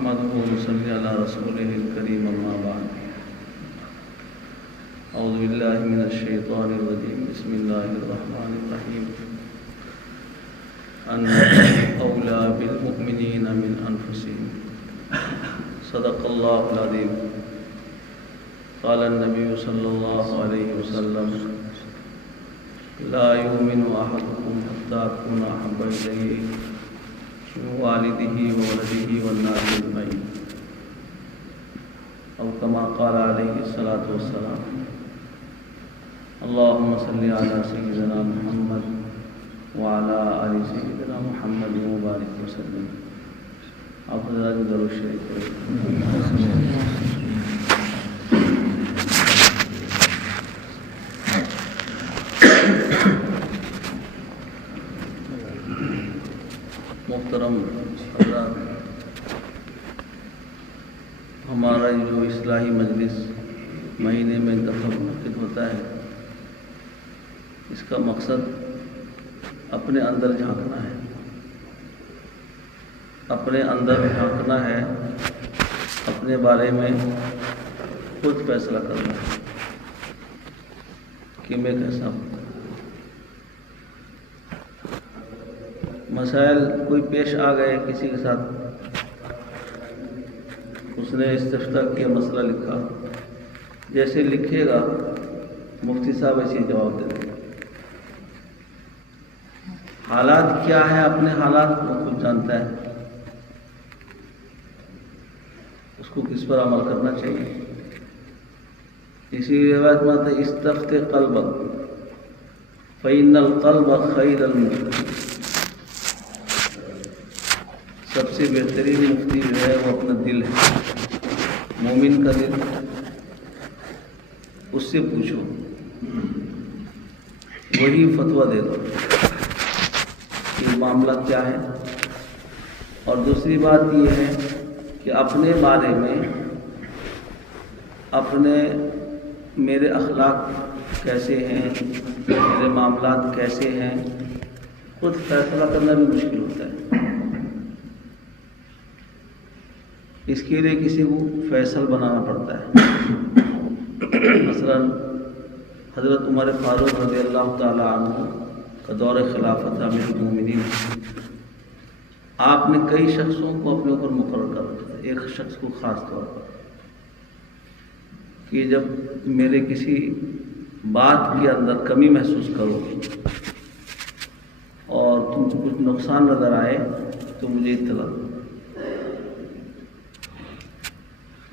نحمده ونصلي على رسوله الكريم أما بعد أعوذ بالله من الشيطان الرجيم بسم الله الرحمن الرحيم النبي أولى بالمؤمنين من أنفسهم صدق الله العظيم قال النبي صلى الله عليه وسلم لا يؤمن أحدكم حتى أكون أحب إليه من والده وولده والناس أجمعين أو كما قال عليه الصلاة والسلام اللهم صل على سيدنا محمد وعلى آل سيدنا محمد وبارك وسلم. آپ حضرات درود شریف پڑھیں. محترم حضرات، ہمارا جو اصلاحی مجلس مہینے میں ایک دفعہ منعقد ہوتا ہے، اس کا مقصد اپنے اندر جھانکنا ہے، اپنے اندر جھانکنا ہے، اپنے بارے میں خود فیصلہ کرنا ہے کہ میں کیسا ہوں. مسائل کوئی پیش آ گئے کسی کے ساتھ، اس نے استفتاء کیا، مسئلہ لکھا، جیسے لکھے گا مفتی صاحب ایسے جواب دے دیں. حالات کیا ہے، اپنے حالات کو خود جانتا ہے، اس کو کس پر عمل کرنا چاہیے. اسی روایت میں آتا ہے استفت قلبک فإن القلب خیر المفتی. سب سے بہترین مفتی جو ہے وہ اپنا دل ہے، مومن کا دل. اس سے پوچھو، وہی فتویٰ دے دو کہ معاملہ کیا ہے. اور دوسری بات یہ ہے کہ اپنے بارے میں میرے اخلاق کیسے ہیں، میرے معاملات کیسے ہیں، خود فیصلہ کرنا بھی مشکل ہوتا ہے. اس کے لیے کسی کو فیصل بنانا پڑتا ہے. مثلا حضرت عمر فاروق رضی اللہ تعالی عنہ کا دور خلافت امیر المومنین، آپ نے کئی شخصوں کو اپنے اوپر مقرر کر رکھا تھا، ایک شخص کو خاص طور پر، کہ جب میرے کسی بات کے اندر کمی محسوس کرو اور تم کو کچھ نقصان نظر آئے تو مجھے اطلاع دو.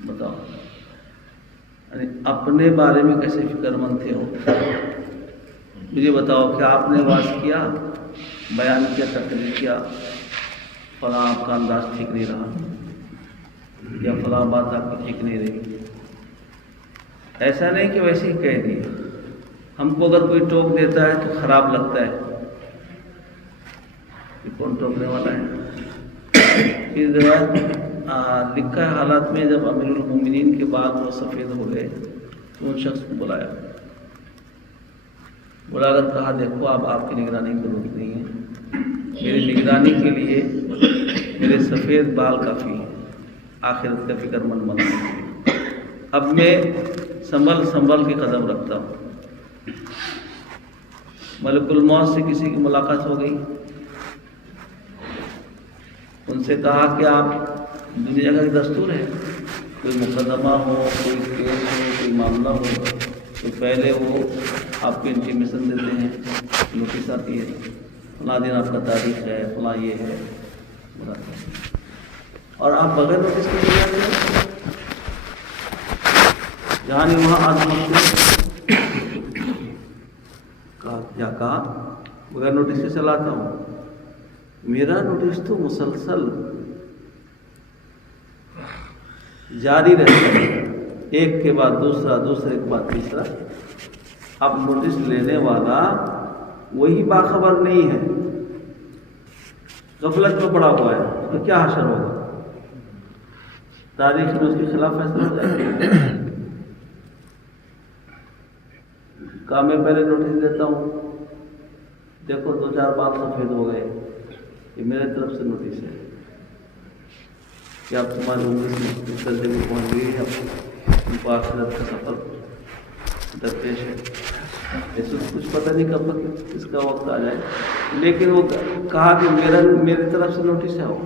بتاؤ، یعنی اپنے بارے میں کیسے فکر مند تھے ہو. مجھے بتاؤ کہ آپ نے واز کیا، بیان کیا، تقریر کیا، فلاں آپ کا انداز ٹھیک نہیں رہا یا فلاں بات آپ کی ٹھیک نہیں رہی. ایسا نہیں کہ ویسے ہی کہہ دیے. ہم کو اگر کوئی ٹوک دیتا ہے تو خراب لگتا ہے کہ کون ٹوکنے والا ہے. پھر لکھا ہے حالات میں جب امیر المومنین کے بعد وہ سفید ہو گئے تو ان شخص کو بلا کر کہا دیکھو آپ کی نگرانی کی ضرورت نہیں ہے، میری نگرانی کے لیے میرے سفید بال کافی ہیں، آخرت کا فکر مند بنا. اب میں سنبھل کے قدم رکھتا ہوں. ملک الموت سے کسی کی ملاقات ہو گئی، ان سے کہا کہ آپ دنیا کا ایک دستور ہے، کوئی مقدمہ ہو، کوئی کیس ہو، کوئی معاملہ ہو تو پہلے وہ آپ کو انٹیمیشن دیتے ہیں، نوٹس آتی ہے، فلاں دن آپ کا تاریخ ہے، فلاں یہ ہے، اور آپ بغیر نوٹس کے چلے جاتے ہیں. جہاں نہیں وہاں آدمی کہا بغیر نوٹس سے چلاتا ہوں. میرا نوٹس تو مسلسل جاری رہتا ہے، ایک کے بعد دوسرا، دوسرے کے بعد تیسرا. اب نوٹس لینے والا وہی باخبر نہیں ہے، غفلت میں پڑا ہوا ہے، تو کیا حشر ہوگا؟ تاریخ میں اس کے خلاف فیصلہ ہو جائے گا. کہا میں پہلے نوٹس دیتا ہوں، دیکھو 2-4 بال سفید ہو گئے، یہ میرے طرف سے نوٹس ہے. کہ اب تمہاری عمر سے اس درجے میں پہنچ گئی ہے، اب تم کو آخرت کا سفر درپیش ہے. ایسے کچھ پتہ نہیں کب تک اس کا وقت آ جائے، لیکن وہ کہا کہ میری طرف سے نوٹس ہے. وہ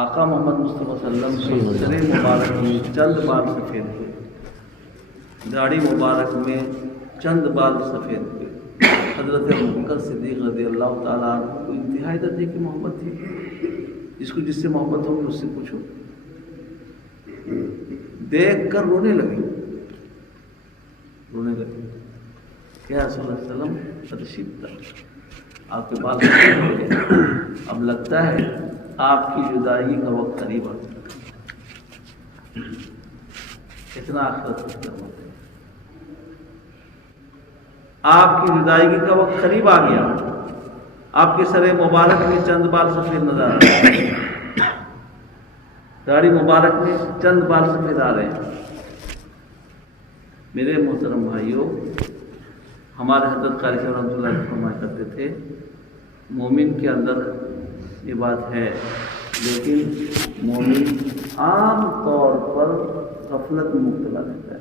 آقا محمد مصطفیٰ صلی اللہ علیہ وسلم کے سر مبارک میں چند بال سفید ہوئے، داڑھی مبارک میں چند بال سفید ہوئے. حضرت ابوبکر صدیق رضی اللہ تعالیٰ عنہ کو انتہائی درجے کی محبت تھی. جس سے محبت ہوگی اس سے پوچھو. دیکھ کر رونے لگے کیا رسول اللہ صلی اللہ علیہ وسلم قد شبت، آپ کے بال سفید ہو گئے، اب لگتا ہے آپ کی جدائی کا وقت قریب آ گیا. اتنا آخرت کی قیامت ہے. آپ کی جدائی کا وقت قریب آ گیا. آپ کے سر مبارک میں چند بال سفید نظر آ رہے ہیں، داڑھی مبارک میں چند بال سفید آ رہے ہیں. میرے محترم بھائیوں، ہمارے حضرت قاری صاحب رحمۃ اللہ علیہ فرمایا کرتے تھے مومن کے اندر یہ بات ہے، لیکن مومن عام طور پر غفلت میں مبتلا رہتا ہے.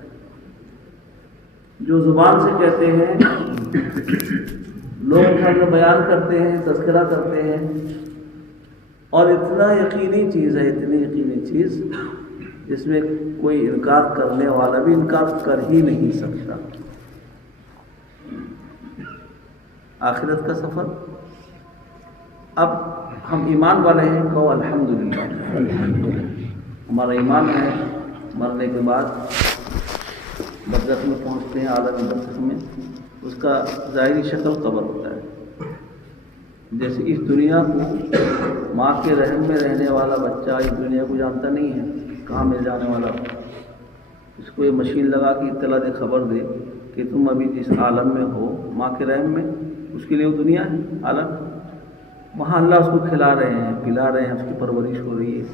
جو زبان سے کہتے ہیں، لوگ ہم بیان کرتے ہیں، تذکرہ کرتے ہیں، اور اتنا یقینی چیز ہے، اتنی یقینی چیز جس میں کوئی انکار کرنے والا بھی انکار کر ہی نہیں سکتا. آخرت کا سفر. اب ہم ایمان والے ہیں، کہو الحمدللہ. ہمارا ایمان ہے مرنے کے بعد برزخ میں پہنچتے ہیں، عالم برزخ میں. اس کا ظاہری شکل قبر ہوتا ہے. جیسے اس دنیا کو ماں کے رحم میں رہنے والا بچہ اس دنیا کو جانتا نہیں ہے کہاں مل جانے والا. اس کو یہ مشین لگا کے اطلاع دے، خبر دے کہ تم ابھی جس عالم میں ہو ماں کے رحم میں، اس کے لیے وہ دنیا ہے عالم. وہاں اللہ اس کو کھلا رہے ہیں، پلا رہے ہیں، اس کی پرورش ہو رہی ہے.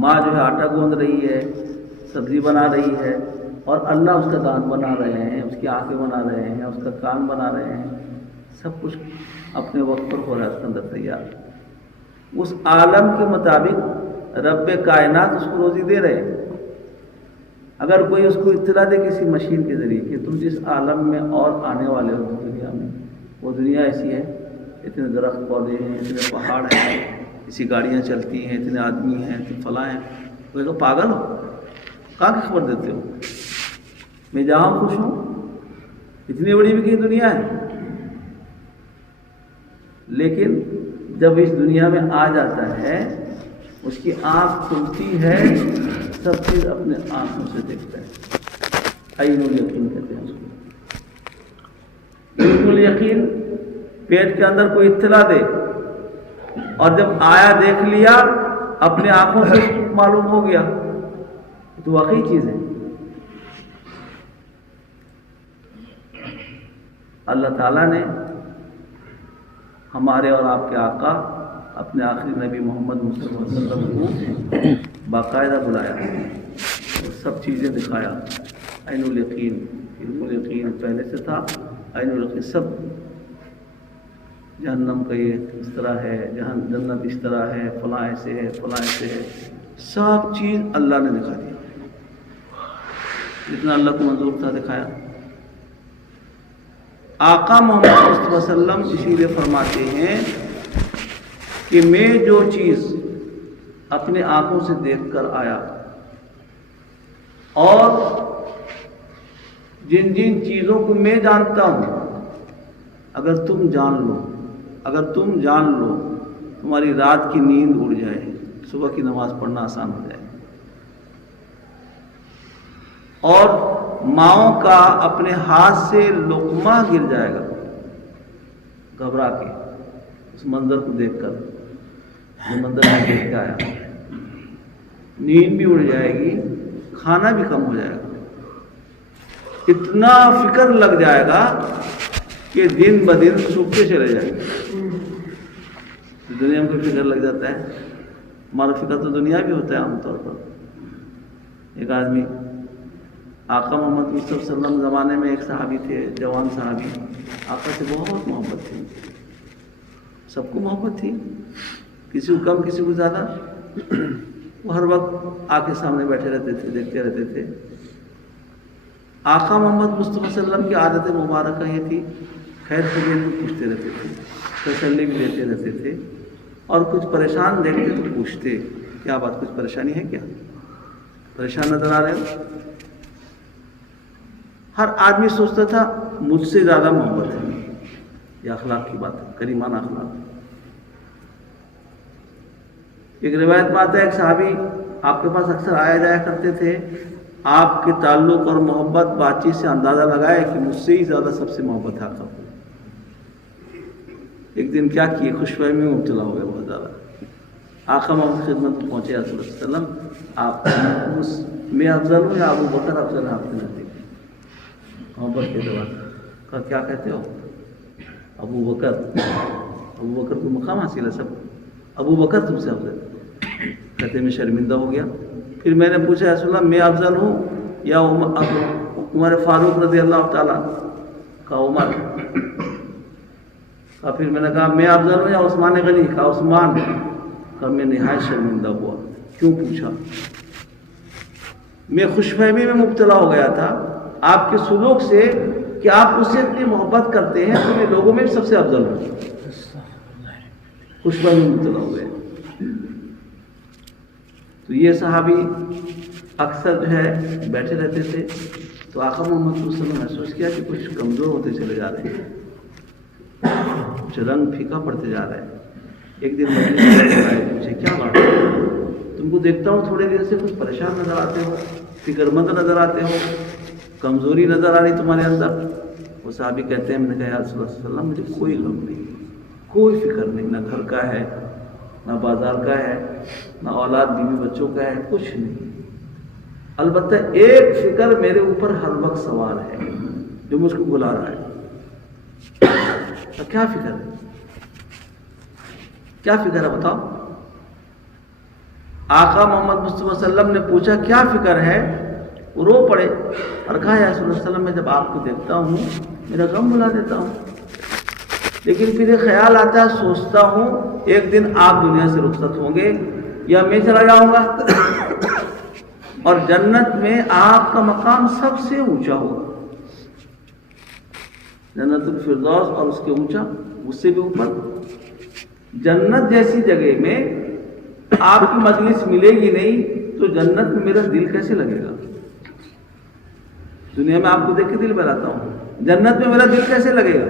ماں جو ہے آٹا گوندھ رہی ہے، سبزی بنا رہی ہے، اور اللہ اس کا دان بنا رہے ہیں، اس کی آنکھیں بنا رہے ہیں، اس کا کان بنا رہے ہیں. سب کچھ اپنے وقت پر ہو رہا ہے، اس کے اندر تیار. اس عالم کے مطابق رب کائنات اس کو روزی دے رہے ہیں. اگر کوئی اس کو اطلاع دے کسی مشین کے ذریعے کہ تم جس عالم میں اور آنے والے ہو دنیا میں، وہ دنیا ایسی ہے، اتنے درخت پودے ہیں، اتنے پہاڑ ہیں، ایسی گاڑیاں چلتی ہیں، اتنے آدمی ہیں، اتنے فلاں ہیں. وہ تو پاگل ہو، کہاں کی خبر دیتے ہو؟ میں جہاں خوش ہوں، اتنی بڑی بھی کہیں دنیا ہے. لیکن جب اس دنیا میں آ جاتا ہے، اس کی آنکھ کھلتی ہے، سب چیز اپنے آنکھوں سے دیکھتا ہے. عین الیقین کہتے ہیں اس کو. بالکل یقین. پیٹ کے اندر کوئی اطلاع دے اور جب آیا دیکھ لیا، اپنے آنکھوں سے معلوم ہو گیا، تو واقعی چیز ہے. اللہ تعالیٰ نے ہمارے اور آپ کے آقا اپنے آخری نبی محمد مصطفیٰ صلی اللہ علیہ وسلم کو باقاعدہ بلایا اور سب چیزیں دکھایا. عین الیقین، علم الیقین پہلے سے تھا. عین الیقین سب، جہنم کا یہ اس طرح ہے، جنت اس طرح ہے، فلاں ایسے ہے، فلاں ایسے ہے، سب چیز اللہ نے دکھا دیا. جتنا اللہ کو منظور تھا دکھایا. آقا محمد مصطفیٰ صلی اللہ علیہ وسلم اسی لیے فرماتے ہیں کہ میں جو چیز اپنے آنکھوں سے دیکھ کر آیا اور جن جن چیزوں کو میں جانتا ہوں، اگر تم جان لو تمہاری رات کی نیند اڑ جائے، صبح کی نماز پڑھنا آسان ہو جائے. اور ماؤں کا اپنے ہاتھ سے لقمہ گر جائے گا گھبرا کے، اس منظر کو دیکھ کر، جو منظر میں دیکھ کے آیا. نیند بھی اڑ جائے گی، کھانا بھی کم ہو جائے گا. اتنا فکر لگ جائے گا کہ دن بدن سوکھتے چلے جائیں گے. دنیا میں کوئی فکر لگ جاتا ہے. ہمارا فکر تو دنیا بھی ہوتا ہے عام طور پر. ایک آدمی آقا محمد مصطفیٰ صلی اللہ علیہ وسلم زمانے میں ایک صحابی تھے، جوان صحابی، آقا سے بہت محبت تھی، سب کو محبت تھی. کسی کو کم کسی کو زیادہ، وہ ہر وقت آ کے سامنے بیٹھے رہتے تھے، دیکھتے رہتے تھے۔ آقا محمد مصطفیٰ صلی اللہ علیہ وسلم کی عادت مبارکہ یہ تھی، خیر خیریت کو پوچھتے رہتے تھے، تسلی بھی دیتے رہتے تھے، اور کچھ پریشان دیکھتے تو پوچھتے کیا بات، کچھ پریشانی ہے کیا، پریشان نظر آ رہے ہو؟ ہر آدمی سوچتا تھا مجھ سے زیادہ محبت ہے، یہ اخلاق کی بات ہے، کریمانہ اخلاق۔ ایک روایت میں آتا ہے ایک صحابی آپ کے پاس اکثر آیا جایا کرتے تھے، آپ کے تعلق اور محبت بات چیت سے اندازہ لگائے کہ مجھ سے ہی زیادہ سب سے محبت ہے آقا کو۔ ایک دن کیا کیے، خوش فہمی میں مبتلا ہو گئے بہت زیادہ۔ آقا محمد خدمت میں پہنچے صلی اللہ علیہ وسلم، آپ میں افضل ہوں یا ابو بکر افضل ہے آپ کے نزدیک؟ محبت کے جواب کہا کیا کہتے ہو؟ ابو بکر، ابو بکر کو مقام حاصل ہے سب، ابو بکر تم سے افضل۔ کہتے میں شرمندہ ہو گیا۔ پھر میں نے پوچھا یا رسول اللہ میں افضل ہوں یا عمر فاروق رضی اللہ تعالیٰ؟ کہا عمر۔ کہا پھر میں نے کہا میں افضل ہوں یا عثمان غنی؟ کہا عثمان۔ کہا میں نہایت شرمندہ ہوا۔ کیوں پوچھا؟ میں خوش فہمی میں مبتلا ہو گیا تھا آپ کے سلوک سے کہ آپ مجھ سے اتنی محبت کرتے ہیں تو میں لوگوں میں سب سے افضل ہوں، خوش فہمی میں مبتلا ہو گئے۔ تو یہ صحابی اکثر جو ہے بیٹھے رہتے تھے، تو آقا محمد صلی اللہ علیہ وسلم نے محسوس کیا کہ کچھ کمزور ہوتے چلے جا رہے ہیں، کچھ رنگ پھیکا پڑتے جا رہے ہیں۔ ایک دن مجلس میں آئے، پوچھے کیا بات ہے، تم کو دیکھتا ہوں تھوڑے دن سے کچھ پریشان نظر آتے ہو، فکر مند نظر آتے ہو، کمزوری نظر آ رہی تمہارے اندر۔ وہ صحابی کہتے ہیں میں نے کہا یا رسول اللہ صلی اللہ علیہ وسلم مجھے کوئی غم نہیں، کوئی فکر نہیں، نہ گھر کا ہے، نہ بازار کا ہے، نہ اولاد بیوی بچوں کا ہے، کچھ نہیں۔ البتہ ایک فکر میرے اوپر ہر وقت سوار ہے جو مجھ کو بلا رہا ہے۔ کیا فکر ہے؟ کیا فکر ہے بتاؤ؟ آقا محمد مصطفیٰ صلی اللہ علیہ وسلم نے پوچھا کیا فکر ہے؟ وہ رو پڑے اور کہا یا رسول اللہ صلی اللہ علیہ وسلم میں جب آپ کو دیکھتا ہوں میرا غم بلا دیتا ہوں، لیکن پھر یہ خیال آتا ہے، سوچتا ہوں ایک دن آپ دنیا سے رخصت ہوں گے یا میں چلا جاؤں گا اور جنت میں آپ کا مقام سب سے اونچا ہوگا، جنت الفردوس، اور اس کے اونچا اس سے بھی اوپر۔ جنت جیسی جگہ میں آپ کی مجلس ملے گی نہیں تو جنت میں میرا دل کیسے لگے گا؟ دنیا میں آپ کو دیکھ کے دل بہلاتا ہوں، جنت میں میرا دل کیسے لگے گا؟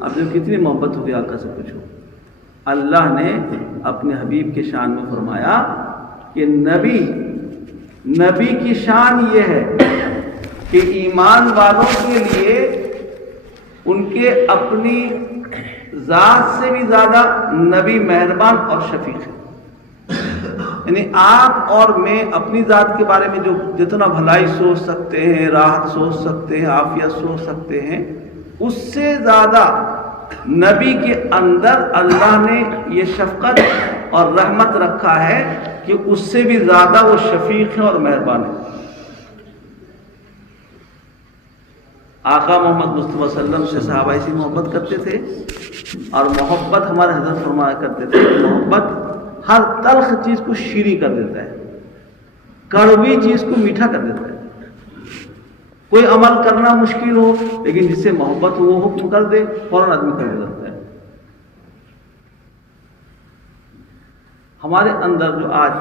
اب جو کتنی محبت ہوگی آقا سے پوچھو۔ اللہ نے اپنے حبیب کے شان میں فرمایا کہ نبی کی شان یہ ہے کہ ایمان والوں کے لیے ان کے اپنی ذات سے بھی زیادہ نبی مہربان اور شفیق ہے۔ یعنی آپ اور میں اپنی ذات کے بارے میں جو جتنا بھلائی سوچ سکتے ہیں، راحت سوچ سکتے ہیں، عافیت سوچ سکتے ہیں، اس سے زیادہ نبی کے اندر اللہ نے یہ شفقت اور رحمت رکھا ہے کہ اس سے بھی زیادہ وہ شفیق ہے اور مہربان ہے۔ آقا محمد مصطفیٰ صلی اللہ علیہ وسلم سے صحابہ اسی محبت کرتے تھے، اور محبت ہمارے حضرت فرمایا کرتے تھے محبت ہر تلخ چیز کو شیریں کر دیتا ہے، کڑوی چیز کو میٹھا کر دیتا ہے۔ کوئی عمل کرنا مشکل ہو لیکن جس سے محبت ہو وہ حکم کر دے فوراً آدمی کر دیتا ہے۔ ہمارے اندر جو آج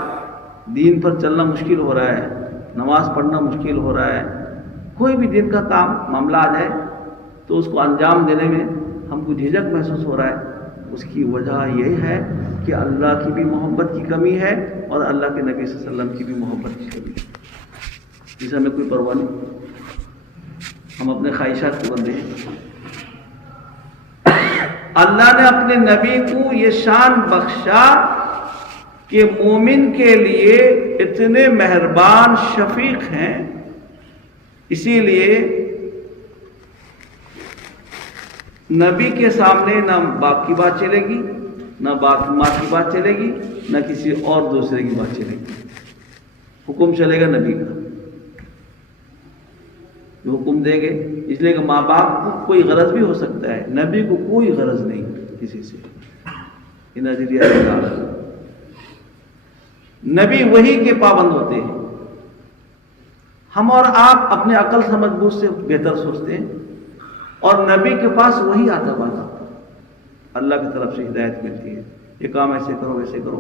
دین پر چلنا مشکل ہو رہا ہے، نماز پڑھنا مشکل ہو رہا ہے، کوئی بھی دین کا کام معاملہ آ جائے تو اس کو انجام دینے میں ہم کو جھجک محسوس ہو رہا ہے، اس کی وجہ یہ ہے کہ اللہ کی بھی محبت کی کمی ہے اور اللہ کے نبی صلی اللہ علیہ وسلم کی بھی محبت کی کمی ہے، جس ہمیں کوئی پرواہ نہیں، ہم اپنے خواہشات کو بندے ہیں۔ اللہ نے اپنے نبی کو یہ شان بخشا کہ مومن کے لیے اتنے مہربان شفیق ہیں، اسی لیے نبی کے سامنے نہ باپ کی بات چلے گی، نہ ماں کی بات چلے گی، نہ کسی اور دوسرے کی بات چلے گی، حکم چلے گا نبی کا، جو حکم دیں گے۔ اس لیے کہ ماں باپ کو کوئی غرض بھی ہو سکتا ہے، نبی کو کوئی غرض نہیں کسی سے، یہ نظریہ نکالا۔ نبی وحی کے پابند ہوتے ہیں، ہم اور آپ اپنے عقل سمجھ بوجھ سے بہتر سوچتے ہیں، اور نبی کے پاس وہی آتا بات اللہ کی طرف سے ہدایت ملتی ہے، یہ کام ایسے کرو ویسے کرو۔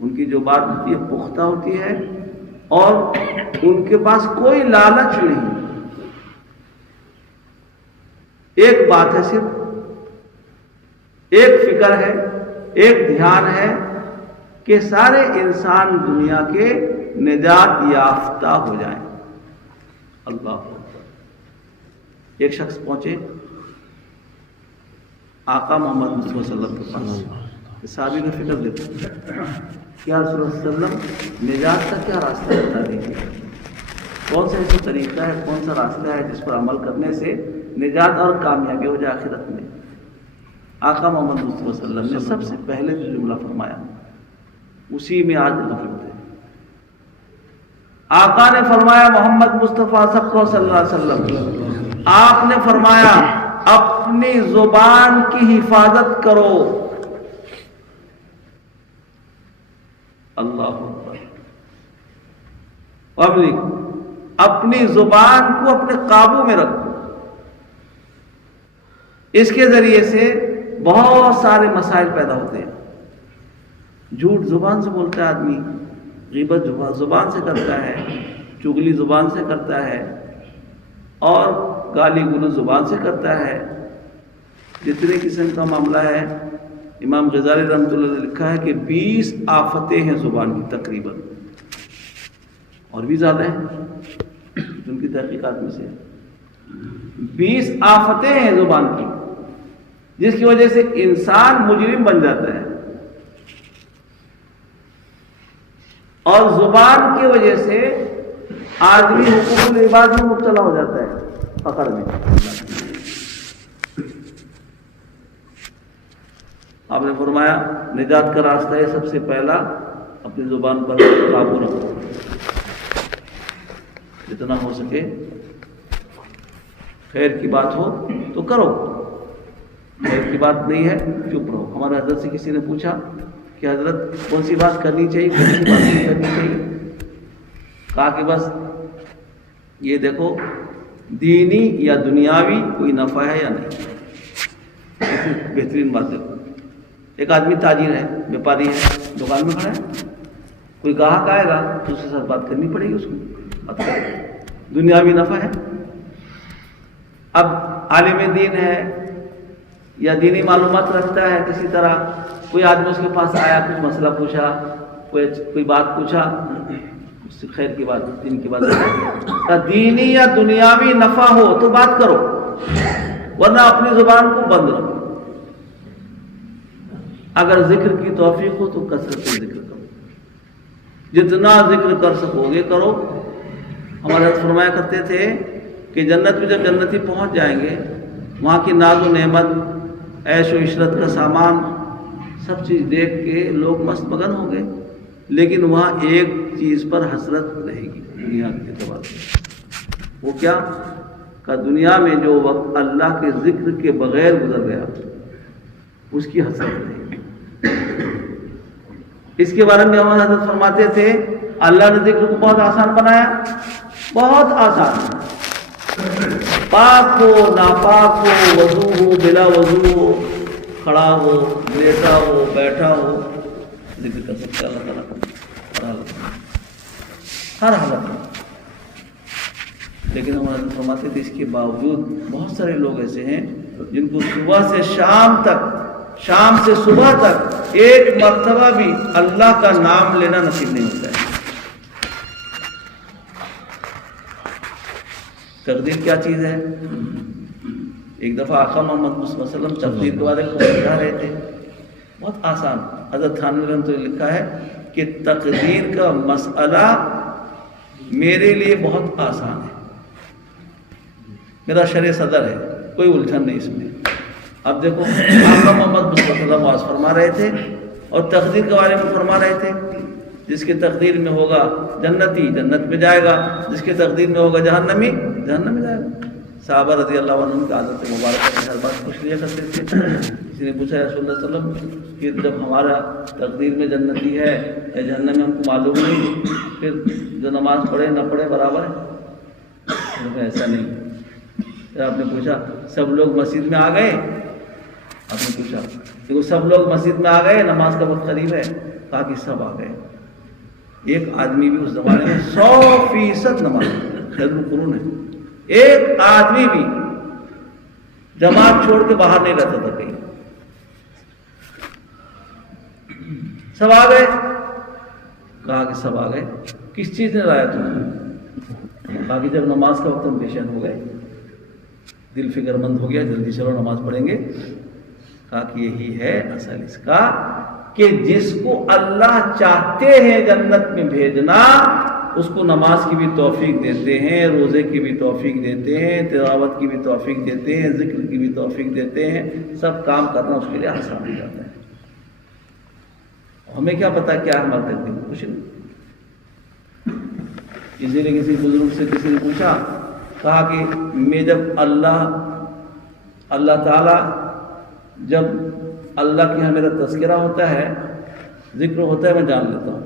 ان کی جو بات ہوتی ہے پختہ ہوتی ہے، اور ان کے پاس کوئی لالچ نہیں، ایک بات ہے، صرف ایک فکر ہے، ایک دھیان ہے کہ سارے انسان دنیا کے نجات یافتہ ہو جائیں۔ اللہ اکبر۔ ایک شخص پہنچے آقا محمد مصطفیٰ صلی اللہ علیہ وسلم کے پاس، صحابی کا فکر دیکھو، کیا رسول اللہ صلی اللہ علیہ وسلم نجات کا کیا راستہ بتا دیجیے، کون سا ایسا طریقہ ہے، کون سا راستہ ہے جس پر عمل کرنے سے نجات اور کامیابی ہو جائے آخرت میں۔ آقا محمد مصطفیٰ صلی اللہ علیہ وسلم نے سب سے پہلے جو جملہ فرمایا اسی میں آج غفلت ہے۔ آقا نے فرمایا، محمد مصطفیٰ صلی اللہ علیہ وسلم، آپ نے فرمایا اپنی زبان کی حفاظت کرو۔ اللہ اکبر۔ اپنی زبان کو اپنے قابو میں رکھو، اس کے ذریعے سے بہت سارے مسائل پیدا ہوتے ہیں۔ جھوٹ زبان سے بولتا ہے آدمی، غیبت زبان سے کرتا ہے، چغلی زبان سے کرتا ہے، اور گالی گلوچ زبان سے کرتا ہے۔ جتنے قسم کا معاملہ ہے، امام غزالی رحمۃ اللہ نے لکھا ہے کہ 20 آفتیں ہیں زبان کی تقریباً، اور بھی زیادہ ہیں ان کی تحقیقات میں سے 20 آفتیں ہیں زبان کی، جس کی وجہ سے انسان مجرم بن جاتا ہے، اور زبان کی وجہ سے آدمی حقوق العباد میں مبتلا ہو جاتا ہے، پکڑ میں۔ آپ نے فرمایا نجات کا راستہ ہے سب سے پہلا اپنی زبان پر قابو رکھو، جتنا ہو سکے خیر کی بات ہو تو کرو، خیر کی بات نہیں ہے چپ رہو۔ ہمارے حضرت سے کسی نے پوچھا کہ حضرت کون سی بات کرنی چاہیے، کون سی بات نہیں کرنی چاہیے؟ کہا کہ بس یہ دیکھو دینی یا دنیاوی کوئی نفع ہے یا نہیں، ایسی بہترین بات دیکھو۔ ایک آدمی تاجر ہے، بیپاری ہے، دکان میں کھڑا ہے، کوئی گاہک آئے گا تو اس کے ساتھ بات کرنی پڑے گی، اس کو دنیاوی نفع ہے۔ اب عالم دین ہے یا دینی معلومات رکھتا ہے، کسی طرح کوئی آدمی اس کے پاس آیا، کچھ مسئلہ پوچھا، کوئی بات پوچھا، اس سے خیر کی بات، دین کی بات، دینی یا دنیاوی نفع ہو تو بات کرو، ورنہ اپنی زبان کو بند رکھو۔ اگر ذکر کی توفیق ہو تو کثرت سے ذکر کرو، جتنا ذکر کر سکو گے کرو۔ ہمارے حضرت فرمایا کرتے تھے کہ جنت میں جب جنتی پہنچ جائیں گے، وہاں کی ناز و نعمت، عیش و عشرت کا سامان، سب چیز دیکھ کے لوگ مست مگن ہوں گے، لیکن وہاں ایک چیز پر حسرت رہے گی دنیا کے اعتبار سے۔ وہ کیا؟ کہ دنیا میں جو وقت اللہ کے ذکر کے بغیر گزر گیا اس کی حسرت رہے گی۔ اس کے بارے میں ہمارے حضرت فرماتے تھے اللہ نے ذکر کو بہت آسان بنایا، بہت آسان، پاک ہو ناپاک ہو، وضو ہو بلا وضو ہو، کھڑا ہو لیٹا ہو بیٹھا ہو، ذکر کر سکتے اللہ تعالیٰ کا ہر حالت میں۔ لیکن ہمارے فرماتے تھے اس کے باوجود بہت سارے لوگ ایسے ہیں جن کو صبح سے شام تک، شام سے صبح تک ایک مرتبہ بھی اللہ کا نام لینا نصیب نہیں ہوتا ہے۔ تقدیر کیا چیز ہے؟ ایک دفعہ آقا محمد مصطفیٰ صلی اللہ علیہ وسلم تقدیر کے بارے میں سمجھا رہے تھے، بہت آسان۔ حضرت تھانوی رحمۃ اللہ لکھا ہے کہ تقدیر کا مسئلہ میرے لیے بہت آسان ہے، میرا شرع صدر ہے، کوئی الجھن نہیں اس میں۔ اب دیکھو آقا محمد مصطفیٰ صلی اللہ علیہ وسلم واضح فرما رہے تھے اور تقدیر کے بارے میں فرما رہے تھے، جس کی تقدیر میں ہوگا جنتی جنت میں جائے گا، جس کی تقدیر میں ہوگا جہنمی جہنم میں جائے گا۔ صحابہ رضی اللہ عنہ کی عادت مبارکہ میں ہر بات پوچھ لیا کرتے تھے. کسی نے پوچھا یا رسول اللہ صلی اللہ علیہ وسلم کہ جب ہمارا تقدیر میں جنتی ہے یا جہنم میں ہم کو معلوم نہیں، پھر جو نماز پڑھے نہ پڑھے برابر ہے؟ ایسا نہیں. پھر آپ نے پوچھا سب لوگ مسجد میں آ گئے؟ آپ نے پوچھا کہ سب لوگ مسجد میں آ گئے، نماز کا وقت قریب ہے؟ کہا کہ سب آ گئے. ایک آدمی بھی اس زمانے میں 100% نماز خیر القرون ہے، ایک آدمی بھی جماعت چھوڑ کے باہر نہیں رہتا تھا کہیں. سب آ گئے؟ کہا کہ سب آ گئے. کس چیز نے لایا تم؟ کہا کہ جب نماز کا وقت ہم پیشن ہو گئے، دل فکر مند ہو گیا، جلدی چلو نماز پڑھیں گے. کہا کہ یہی ہے اصل اس کا کہ جس کو اللہ چاہتے ہیں جنت میں بھیجنا، اس کو نماز کی بھی توفیق دیتے ہیں، روزے کی بھی توفیق دیتے ہیں، تلاوت کی بھی توفیق دیتے ہیں، ذکر کی بھی توفیق دیتے ہیں. سب کام کرنا اس کے لیے آسان ہو جاتا ہے. ہمیں کیا پتا کیا عمل کرتے ہیں؟ کچھ نہیں. کسی نے کسی بزرگ سے کسی نے پوچھا، کہا کہ میں جب اللہ تعالیٰ جب اللہ کے یہاں میرا تذکرہ ہوتا ہے، ذکر ہوتا ہے، میں جان لیتا ہوں،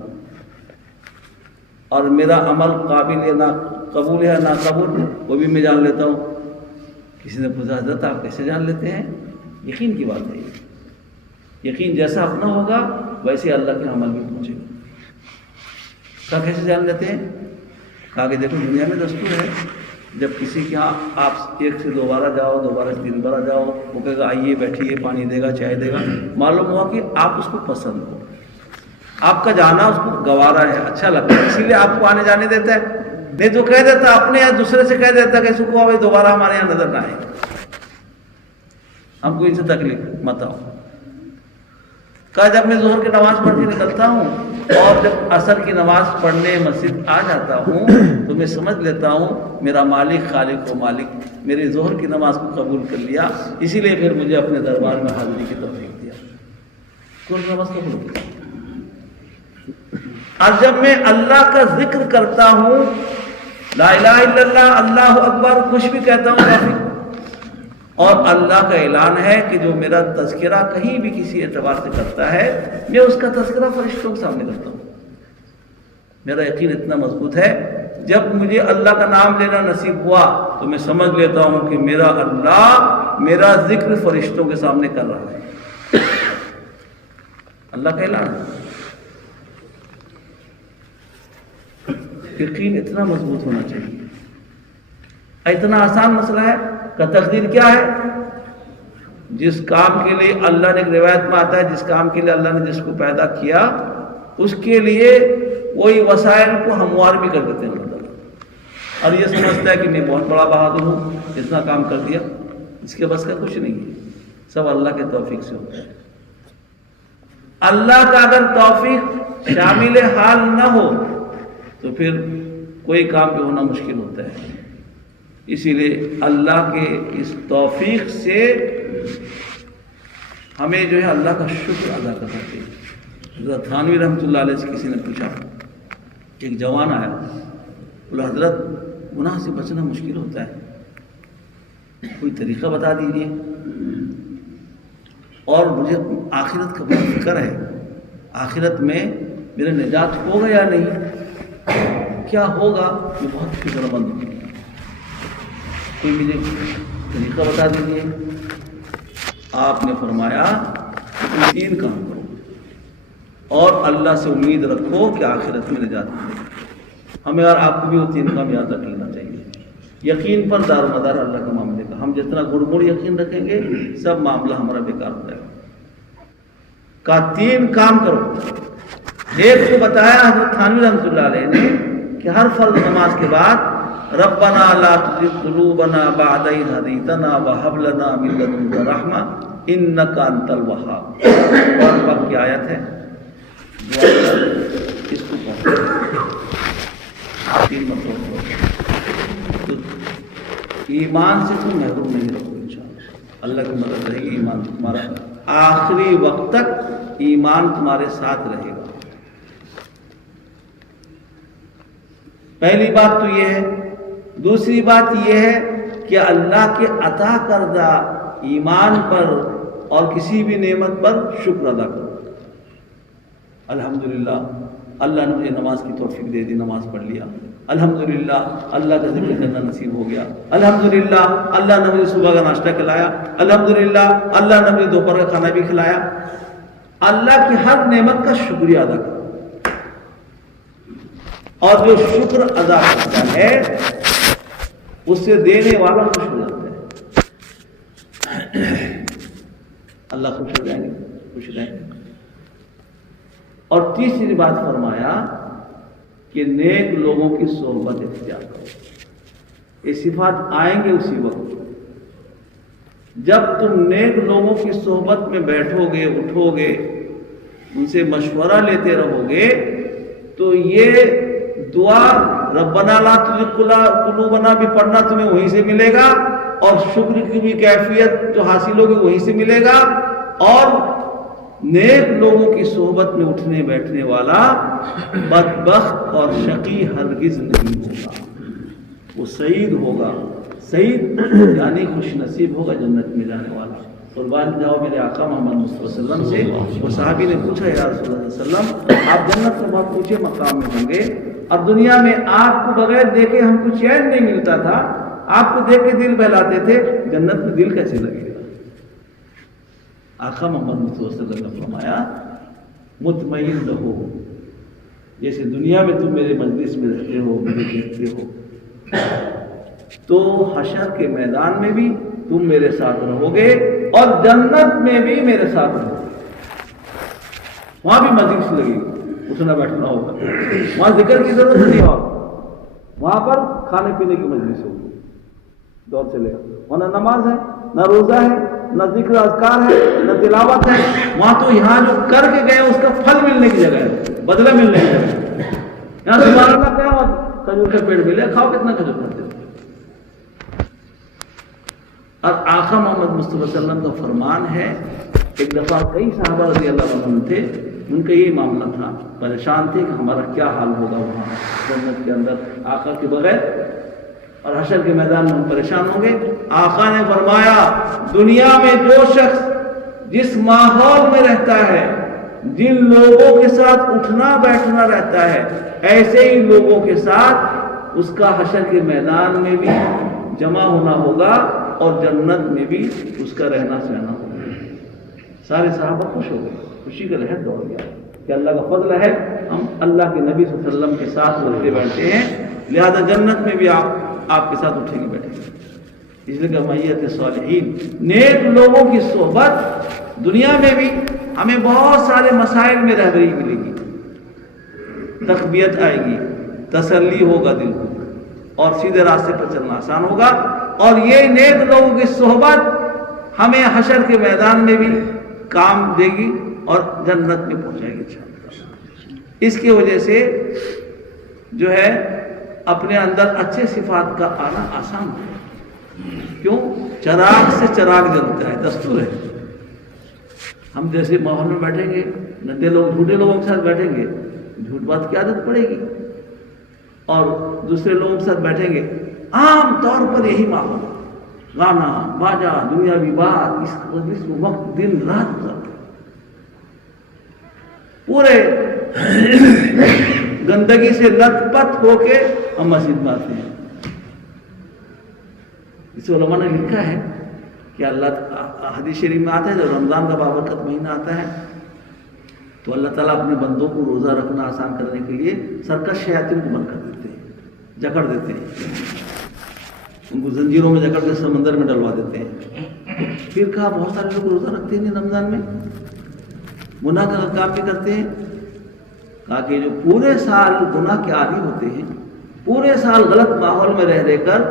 اور میرا عمل قابل ہے نہ قبول ہے نہ قبول وہ بھی میں جان لیتا ہوں. کسی نے پوچھا حضرت آپ کیسے جان لیتے ہیں؟ یقین کی بات ہے. یقین جیسا اپنا ہوگا ویسے اللہ کے عمل بھی پہنچے گا. کہا کیسے جان لیتے ہیں؟ کہا کہ دیکھو دنیا میں دستور ہے، جب کسی کے ہاں آپ 1 سے 2 بار جاؤ، 2 بار سے 3 بار جاؤ، وہ کہے گا آئیے بیٹھیے، پانی دے گا، چائے دے گا. معلوم ہوا کہ آپ اس کو پسند ہو، آپ کا جانا اس کو گوارا ہے، اچھا لگتا ہے، اسی لیے آپ کو آنے جانے دیتا ہے. نہیں تو کہہ دیتا اپنے یا دوسرے سے کہہ دیتا کہ اس کو ابھی دوبارہ ہمارے یہاں نظر نہ آئے، ہم کو ان سے تکلیف مت آؤ. کہا جب میں ظہر کی نماز پڑھ کے نکلتا ہوں اور جب عصر کی نماز پڑھنے مسجد آ جاتا ہوں تو میں سمجھ لیتا ہوں میرا مالک خالق و مالک میری ظہر کی نماز کو قبول کر لیا، اسی لیے پھر مجھے اپنے دربار میں حاضری کی توفیق دیا. ظہر کی نماز قبول ہو گئی. اور جب میں اللہ کا ذکر کرتا ہوں، لا الہ الا اللہ، اللہ اکبر، کچھ بھی کہتا ہوں کافی، اور اللہ کا اعلان ہے کہ جو میرا تذکرہ کہیں بھی کسی اعتبار سے کرتا ہے، میں اس کا تذکرہ فرشتوں کے سامنے کرتا ہوں. میرا یقین اتنا مضبوط ہے، جب مجھے اللہ کا نام لینا نصیب ہوا تو میں سمجھ لیتا ہوں کہ میرا اللہ میرا ذکر فرشتوں کے سامنے کر رہا ہے. اللہ کا اعلان ہے. یقین اتنا مضبوط ہونا چاہیے. اتنا آسان مسئلہ ہے کہ تقدیر کیا ہے؟ جس کام کے لیے اللہ نے ایک روایت میں آتا ہے، جس کام کے لیے اللہ نے جس کو پیدا کیا اس کے لیے وہی وسائل کو ہموار بھی کر دیتے ہیں اللہ، اور یہ سمجھتا ہے کہ میں بہت بڑا بہادر ہوں، اتنا کام کر دیا. اس کے بس کا کچھ نہیں ہے، سب اللہ کے توفیق سے ہوتا ہے. اللہ کا اگر توفیق شامل حال نہ ہو تو پھر کوئی کام بھی ہونا مشکل ہوتا ہے. اسی لیے اللہ کے اس توفیق سے ہمیں جو ہے اللہ کا شکر ادا کرنا چاہیے. حضرت تھانوی رحمۃ اللہ علیہ سے کسی نے پوچھا، ایک جوان آیا، بولا حضرت گناہ سے بچنا مشکل ہوتا ہے، کوئی طریقہ بتا دیجیے، اور مجھے آخرت کا بہت فکر ہے، آخرت میں میرا نجات ہوگا یا نہیں، کیا ہوگا، میں بہت فکر مند ہوں، کوئی مجھے طریقہ بتا دیجیے. آپ نے فرمایا کہ تم 3 کام کرو اور اللہ سے امید رکھو کہ آخرت میں نجات ملے. ہمیں اور آپ کو بھی وہ 3 کام یاد رکھ لینا چاہیے. یقین پر دار و مدار اللہ کا معاملے کا، ہم جتنا گڑ یقین رکھیں گے سب معاملہ ہمارا بیکار ہو جائے گا. کا 3 کام کرو. ایک کو بتایا حضرت تھانوی رحمۃ اللہ علیہ نے کہ ہر فرض نماز کے بعد ربنا لا تزغ قلوبنا بعد إذ هديتنا وهب لنا من لدنك رحمة إنك أنت الوهاب. قرآن پاک کی آیت ہے، اس کو پڑھو 3 مرتبہ. ایمان سے تم محروم نہیں رہو انشاءاللہ، اللہ کی مدد رہے گی. ایمان تمہارا آخری وقت تک ایمان تمہارے ساتھ رہے گا. پہلی بات تو یہ ہے. دوسری بات یہ ہے کہ اللہ کے عطا کردہ ایمان پر اور کسی بھی نعمت پر شکر ادا کرو. الحمدللہ اللہ نے مجھے نماز کی توفیق دے دی، نماز پڑھ لیا. الحمدللہ اللہ کا ذکر کرنا نصیب ہو گیا. الحمدللہ اللہ نے مجھے صبح کا ناشتہ کھلایا. الحمدللہ اللہ نے مجھے دوپہر کا کھانا بھی کھلایا. اللہ کی ہر نعمت کا شکریہ ادا کرو. اور جو شکر ادا کرتا ہے اس سے دینے والا خوش ہو جاتا ہے. اللہ خوش ہو جائیں گے، خوش رہیں گے. اور تیسری بات فرمایا کہ نیک لوگوں کی صحبت اختیار کرو. یہ صفات آئیں گے اسی وقت جب تم نیک لوگوں کی صحبت میں بیٹھو گے، اٹھو گے، ان سے مشورہ لیتے رہو گے، تو یہ دعا ربنا لا تزغ قلوبنا بھی پڑھنا تمہیں وہیں سے ملے گا، اور شکر کی بھی کیفیت جو حاصل ہوگی وہیں سے ملے گا. اور نیک لوگوں کی صحبت میں اٹھنے بیٹھنے والا بدبخت اور شقی ہرگز نہیں ہوگا، وہ سعید ہوگا. سعید یعنی خوش نصیب ہوگا، جنت میں جانے والا. قربان جاؤ میرے آقا محمد مصطفیٰ صلی اللہ علیہ وسلم سے. وہ صحابی نے پوچھا یا رسول اللہ صلی اللہ علیہ وسلم، آپ جنت میں بہت اونچے مقام میں ہوں گے، اب دنیا میں آپ کو بغیر دیکھے ہم کو چین نہیں ملتا تھا، آپ کو دیکھ کے دل بہلاتے تھے، جنت میں دل کیسے لگے گا؟ آقا محمد مصطفیٰ صلی اللہ علیہ وسلم نے فرمایا مطمئن رہو، جیسے دنیا میں تم میرے مجلس میں رہتے ہو، مجھے دیکھتے ہو، تو حشر کے میدان میں بھی تم میرے ساتھ رہو گے اور جنت میں بھی میرے ساتھ رہو گے. وہاں بھی مجلس لگے گی، اٹھنا بیٹھنا ہوگا، وہاں ذکر کی ضرورت نہیں ہوگی، وہاں پر کھانے پینے کی مجلس ہوگی، دور چلے گا. وہاں نہ نماز ہے، نہ روزہ ہے، نہ ذکر اذکار ہے، نہ تلاوت ہے. وہاں تو یہاں جو کر کے گئے اس کا پھل ملنے کی جگہ ہے، بدلہ ملنے کی جگہ ہے. یہاں سبحان اللہ کیا ہوا، کھجور کا پیڑ ملے، کھاؤ کتنا کھجور کھاتے ہو. اور آقا محمد مصطفیٰ صلی اللہ علیہ وسلم کا فرمان ہے، ایک دفعہ کئی صحابہ رضی اللہ عنہ تھے، ان کا یہ معاملہ تھا، پریشان تھے کہ ہمارا کیا حال ہوگا وہاں جنت کے اندر آقا کے بغیر، اور حشر کے میدان میں ہم پریشان ہوں گے. آقا نے فرمایا دنیا میں جو شخص جس ماحول میں رہتا ہے، جن لوگوں کے ساتھ اٹھنا بیٹھنا رہتا ہے، ایسے ہی لوگوں کے ساتھ اس کا حشر کے میدان میں بھی جمع ہونا ہوگا اور جنت میں بھی اس کا رہنا سہنا ہوگا. سارے صحابہ خوش ہو گئے، خوشی کا لہر دوڑ گیا کہ اللہ کا فضل ہے، ہم اللہ کے نبی صلی اللہ علیہ وسلم کے ساتھ اٹھتے بیٹھتے ہیں، لہذا جنت میں بھی آپ کے ساتھ اٹھیں گے بیٹھیں گے. اس لیے کہ معیت صالحین، نیک لوگوں کی صحبت، دنیا میں بھی ہمیں بہت سارے مسائل میں رہبری ملے گی، تقویت آئے گی، تسلی ہوگا دل کو، اور سیدھے راستے پر چلنا آسان ہوگا. اور یہ نیک لوگوں کی صحبت ہمیں حشر کے میدان میں بھی کام دے گی اور جنت میں پہنچائے گی انشاءاللہ. اس کی وجہ سے جو ہے اپنے اندر اچھے صفات کا آنا آسان ہے. کیوں؟ چراغ سے چراغ جلتا ہے، دستور ہے. ہم جیسے ماحول میں بیٹھیں گے، گندے لوگ جھوٹے لوگوں کے ساتھ بیٹھیں گے، جھوٹ بات کی عادت پڑے گی، اور دوسرے لوگوں کے ساتھ بیٹھیں گے، عام طور پر یہی ماحول، گانا باجا دنیاوی بات، اس وقت دن رات گزرتا، پورے گندگی سے لت پت ہو کے ہم مسجد میں آتے ہیں. اس علماء نے لکھا ہے کہ اللہ حدیث شریف میں آتا ہے جب رمضان کا بابرکت مہینہ آتا ہے تو اللہ تعالیٰ اپنے بندوں کو روزہ رکھنا آسان کرنے کے لیے سرکش شیاطین کو بند کر دیتے ہیں، جکڑ دیتے ہیں، ان کو زنجیروں میں جکڑ کے سمندر میں ڈلوا دیتے ہیں. پھر کہا بہت سارے لوگ روزہ رکھتے ہیں رمضان میں، گناہ کا کام بھی کرتے ہیں. کہا کہ جو پورے سال گناہ کے عادی ہوتے ہیں، پورے سال غلط ماحول میں رہ کر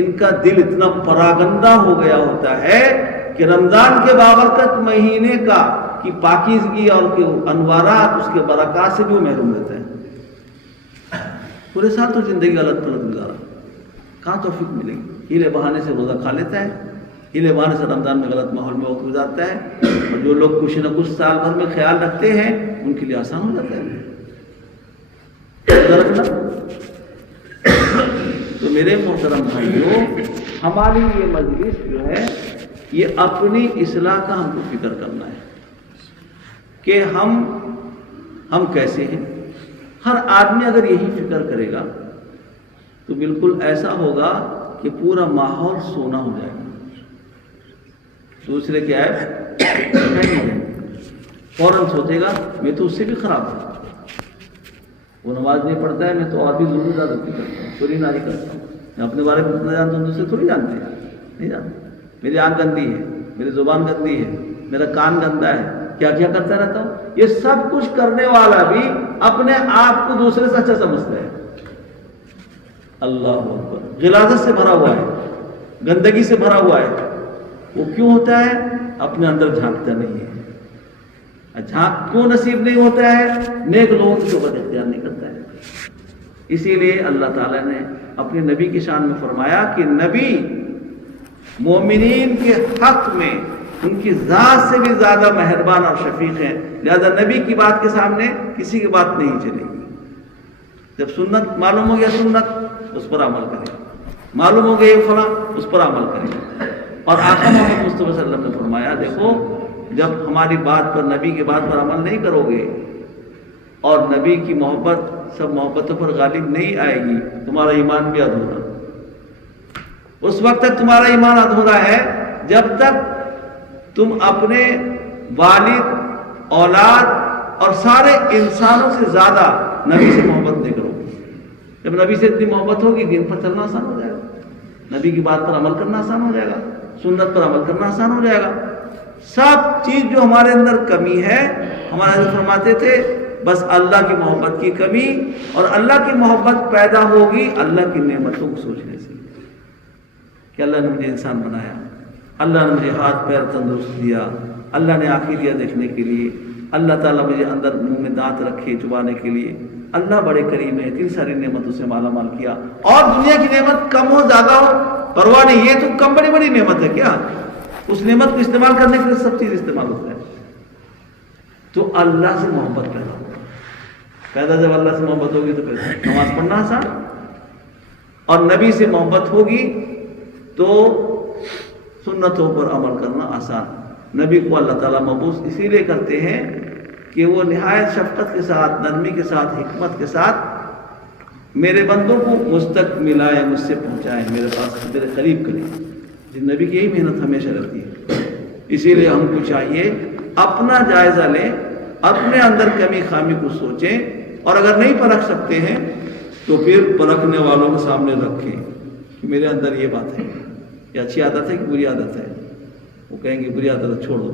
ان کا دل اتنا پراگندہ ہو گیا ہوتا ہے کہ رمضان کے بابرکت مہینے کا کی پاکیزگی اور کے انوارات، اس کے برکات سے بھی وہ محروم رہتا ہے. پورے سال تو زندگی غلط پلت گزارا، کہاں توفیق ملے گی؟ ہیلے بہانے سے روزہ کھا لیتا ہے، ہیلے بہانے سے رمضان میں غلط ماحول میں وقت گزارتا ہے، اور جو لوگ کچھ نہ کچھ سال بھر میں خیال رکھتے ہیں ان کے لیے آسان ہو جاتا ہے روزہ رکھنا. تو میرے محترم بھائیوں، ہماری یہ مجلس جو ہے یہ اپنی اصلاح کا ہم کو فکر کرنا ہے کہ ہم کیسے ہیں. ہر آدمی اگر یہی فکر کرے گا تو بالکل ایسا ہوگا کہ پورا ماحول سونا ہو جائے گا. دوسرے کے عیب فوراً سوچے گا میں تو اس سے بھی خراب ہوں. وہ نماز نہیں پڑھتا ہے، میں تو اور بھی ضرور زیادہ کرتا ہوں، چوری ناری کرتا ہوں. میں اپنے بارے میں اتنا جانتا ہوں، دوسرے تھوڑی جانتے ہیں، نہیں جانتے. میری آنکھ گندی ہے، میری زبان گندی ہے، میرا کان گندا ہے، کیا کیا کرتا رہتا ہوں. یہ سب کچھ کرنے والا بھی اپنے آپ کو دوسرے سے اچھا سمجھتا ہے. اللہ اکبر. غلاظت سے بھرا ہوا ہے، گندگی سے بھرا ہوا ہے. وہ کیوں ہوتا ہے؟ اپنے اندر جھانکتا نہیں ہے. جھانک کیوں نصیب نہیں ہوتا ہے؟ نیک لوگوں کی صحبت اختیار نہیں کرتا ہے. اسی لیے اللہ تعالیٰ نے اپنے نبی کی شان میں فرمایا کہ نبی مومنین کے حق میں ان کی ذات سے بھی زیادہ مہربان اور شفیق ہیں. لہذا نبی کی بات کے سامنے کسی کی بات نہیں چلے گی. جب سنت معلوم ہو گیا، سنت اس پر عمل کرے. معلوم ہو گیا یہ فلاں، اس پر عمل کرے. اور آقا محمد مصطفیٰ صلی اللہ علیہ وسلم نے فرمایا دیکھو، جب ہماری بات پر، نبی کی بات پر عمل نہیں کرو گے اور نبی کی محبت سب محبتوں پر غالب نہیں آئے گی، تمہارا ایمان بھی ادھورا. اس وقت تک تمہارا ایمان ادھورا ہے جب تک تم اپنے والد، اولاد اور سارے انسانوں سے زیادہ نبی سے محبت نہیں کرو گے. جب نبی سے اتنی محبت ہوگی، دین پر چلنا آسان ہو جائے گا، نبی کی بات پر عمل کرنا آسان ہو جائے گا، سنت پر عمل کرنا آسان ہو جائے گا. سب چیز جو ہمارے اندر کمی ہے، ہمارے حضرت فرماتے تھے بس اللہ کی محبت کی کمی، اور اللہ کی محبت پیدا ہوگی اللہ کی نعمتوں کو سوچنے سے کہ اللہ نے مجھے انسان بنایا، اللہ نے مجھے ہاتھ پیر تندرست دیا، اللہ نے آنکھیں دیا دیکھنے کے لیے، اللہ تعالیٰ مجھے اندر منہ میں دانت رکھے چبانے کے لیے. اللہ بڑے کریم ہے، اتنی ساری نعمتوں سے مالا مال کیا. اور دنیا کی نعمت کم ہو زیادہ ہو پرواہ نہیں، یہ تو کم بڑی بڑی نعمت ہے کیا؟ اس نعمت کو استعمال کرنے کے لیے سب چیز استعمال ہوتا ہے. تو اللہ سے محبت پیدا جب اللہ سے محبت ہوگی تو پھر نماز پڑھنا آسان، اور نبی سے محبت ہوگی تو سنتوں پر عمل کرنا آسان. نبی کو اللہ تعالیٰ مبعوث اسی لیے کرتے ہیں کہ وہ نہایت شفقت کے ساتھ، نرمی کے ساتھ، حکمت کے ساتھ میرے بندوں کو مجھ تک ملائیں، مجھ سے پہنچائیں، میرے پاس میرے قریب کریں. نبی کی یہی محنت ہمیشہ رہتی ہے. اسی لیے ہم کو چاہیے اپنا جائزہ لیں، اپنے اندر کمی خامی کو سوچیں، اور اگر نہیں پرکھ سکتے ہیں تو پھر پرکھنے والوں کے سامنے رکھیں کہ میرے اندر یہ بات ہے، یہ اچھی عادت ہے کہ بری عادت ہے. وہ کہیں گے بری عادت چھوڑ دو،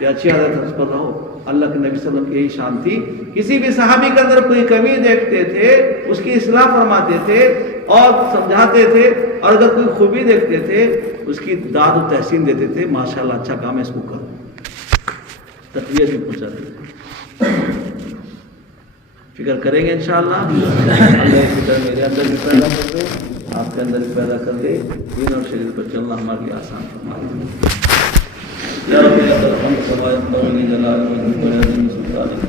یہ اچھی عادت ہے اس پر رہو. اللہ کے نبی صلی اللہ علیہ وسلم کی یہی شان تھی. کسی بھی صحابی کے اندر کوئی کمی دیکھتے تھے اس کی اصلاح فرماتے تھے اور سمجھاتے تھے، اور اگر کوئی خوبی دیکھتے تھے اس کی داد و تحسین دیتے تھے، ماشاءاللہ اچھا کام ہے اس کو کرو، تقویت بھی پہنچاتے تھے. فکر کریں گے انشاءاللہ. اللہ فکر میرے اندر بھی پیدا کر دے، آپ کے اندر بھی پیدا کر دے. دین اور شریعت پر چلنا ہمارے لیے آسان فرما دے. یا رب الحمد كما ينبغي لجلال وجهك وعظيم سلطانك.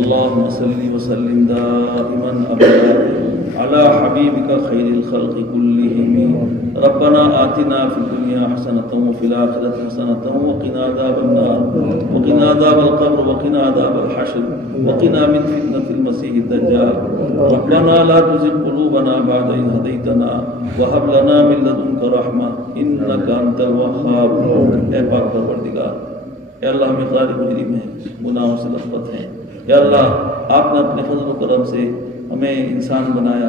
اللهم صل وسلم دائما ابدا على حبيبك خير الخلق كلهم. ربنا آتنا في الدنيا حسنة وفي الآخرة حسنة وقنا عذاب النار وقنا عذاب القبر وقنا عذاب الحشر وقنا من فتنة المسيح الدجال. ربنا لا تزغ قلوبنا بعد إذ هديتنا وهب لنا من لدنك رحمة إنك أنت الوهاب. اے پاک پروردگار، اے اللہ ہم اقرار مجرم ہیں، گناہوں سے لطفت ہیں. یا اللہ آپ نے اپنے فضل و کرم سے ہمیں انسان بنایا،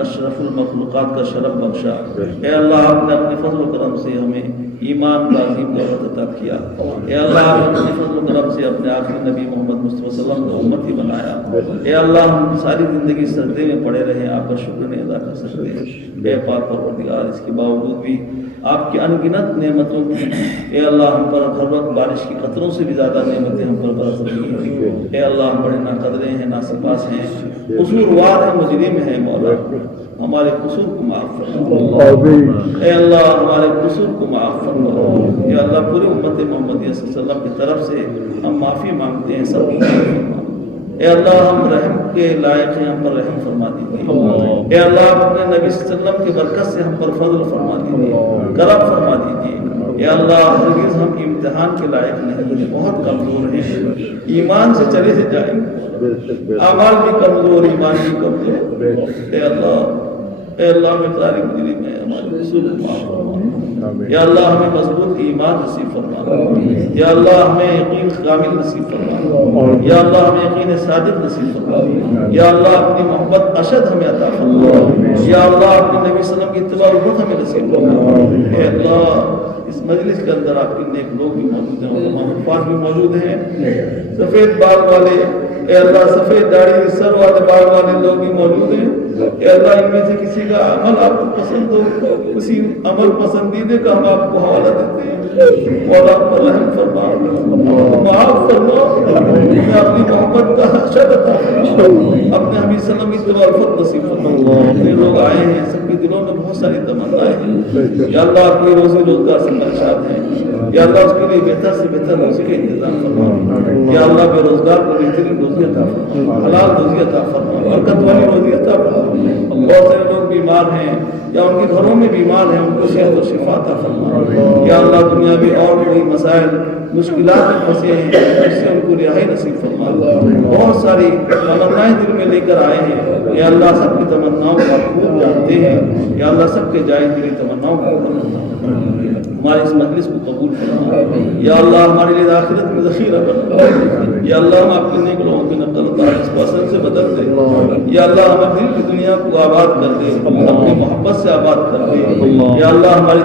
اشرف المخلوقات کا شرف بخشا. اے اللہ آپ نے اپنے فضل و کرم سے ہمیں ایمان کا عظیم دولت عطا کیا. اے اللہ آپ نے اپنے فضل و کرم سے اپنے آخری نبی محمد مصطفیٰ صلی اللہ علیہ وسلم کو امتی بنایا. اے اللہ ہم ساری زندگی سجدے میں پڑے رہے، آپ کا شکر نہیں ادا کر سکتے. اے پاک پروردگار، اس کے باوجود بھی آپ کی انگنت نعمتوں کی اے اللہ ہم پر ہر وقت بارش کی قطروں سے بھی زیادہ نعمتیں ہم پر برس رہی ہیں. اے اللہ ہم بڑے ناقدرے ہیں، ناسپاس ہیں، قصوروار ہیں، مجرم ہیں. مولا ہمارے قصور کو معاف فرما. اے اللہ ہمارے قصور کو معاف فرما. اے اللہ پوری امت محمدیہ صلی اللہ علیہ وسلم کی طرف سے ہم معافی مانگتے ہیں، سب کو معاف فرما. اے اللہ ہم رحم کے لائق ہیں، ہم پر رحم فرما دیجیے. اے اللہ اپنے نبی صلی اللہ علیہ وسلم کی برکت سے ہم پر فضل فرما دیجیے، کرم فرما دیجیے۔ اے اللہ ہرگز ہم امتحان کے لائق نہیں ہیں، بہت کمزور ہیں، ایمان سے چلے سے جائیں گے، اعمال بھی کمزور، ایمان بھی کمزور۔ اے اللہ مقدار مجری میں ہمارے رسول اللہ، یا اللہ ہمیں مضبوط ایمان نصیب فرما، یا اللہ ہمیں یقین کامل نصیب فرما، یا اللہ ہمیں یقین صادق نصیب فرما، یا اللہ اپنی محبت اشد ہمیں عطا فرما، یا اللہ اپنے نبی صلی اللہ علیہ وسلم کی اتباع امت ہمیں نصیب فرما۔ اے اللہ اس مجلس کے اندر آپ کے نیک لوگ بھی موجود ہیں، علماء حفاظ بھی موجود ہیں، سفید بال والے، اے اللہ سفید داڑھی سر والے بال والے لوگ بھی موجود ہیں۔ اے اللہ ان میں سے کسی کا عمل آپ کو پسند ہو، کسی عمل پسندیدے کا ہم آپ کو حوالہ دیتے ہیں، مولا پر رحم فرما، معاف فرما، ہمیں اپنی محبت کا حشر عطا فرما، اپنے حبیب صلی اللہ علیہ وسلم کی اتباع الفت نصیب فرما۔ اتنے لوگ آئے ہیں، سب کے دلوں میں بہت ساری تمنائیں ہیں، یا اللہ اپنی روزی روزگار سے پریشان ہیں، یا اللہ اس کے لیے بہتر سے بہتر روزی کا انتظام فرما، یا اللہ بے روزگار کو بہترین روزی عطا فرما، حلال روزی عطا فرما، برکت والی روزی عطا فرما۔ بہت سارے لوگ بیمار ہیں یا ان کے گھروں میں بیمار ہیں، ان کو صحت و شفا عطا فرما، یا اللہ دنیا میں اور کوئی مسائل مشکلات میں پھنسے ہیں اس سے ان کو رہائی نصیب فرما۔ بہت ساری تمنائیں دل میں لے کر آئے ہیں، یا اللہ سب کی تمناؤں کو آپ خوب جانتے ہیں، یا اللہ سب کے جائز دلی تمناؤں کو ہمارے اس مجلس کو قبول فرما، یا اللہ ہمارے لیے آخرت میں ذخیرہ بنا، یا اللہ ہم آپ کے نیک لوگوں کی نقل اس کو اثر سے بدل دے، یا اللہ ہمارے دل کی دنیا کو آباد کر دے، اپنی محبت سے آباد کر دے، یا اللہ ہماری